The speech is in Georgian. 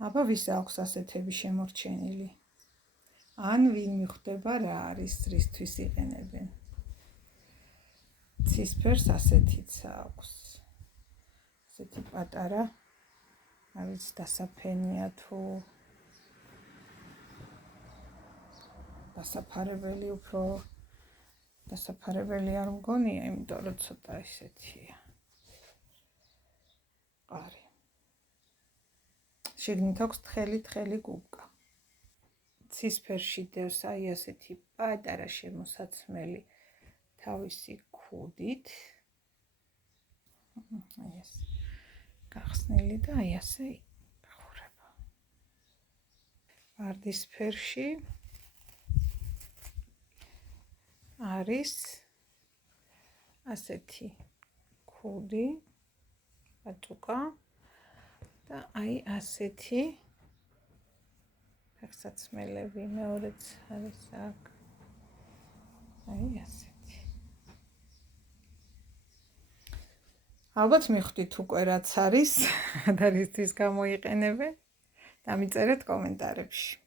აბა ვის აქვს ასეთები შემორჩენილი? ან ვინ მიხვდება რა არის, რისთვის იყენებენ? ცისფერს ასეთიც აქვს. ასეთი პატარა, არ ვიცი დასაფენია თუ დასაფარებელი უფრო დასაფარებელი არ მგონია, იმიტომ რომ ცოტა ისეთია. ყარი. შიგნით აქვს თხელი გუბკა. ცისფერში დევს აი ასეთი პატარა შემოსაცმელი თავისი ქუდით. აი ეს გახსნილი და აი ასე გახურება. ვარდისფერში არის ასეთი ქუდი, პაწუკა და აი ასეთი ფეხსაცმელები მეორეც არის აქ. აი ასეთი. ალბათ მიხვდით უკვე რაც არის და რისთვის გამოიყენებენ. დამიწერეთ კომენტარებში.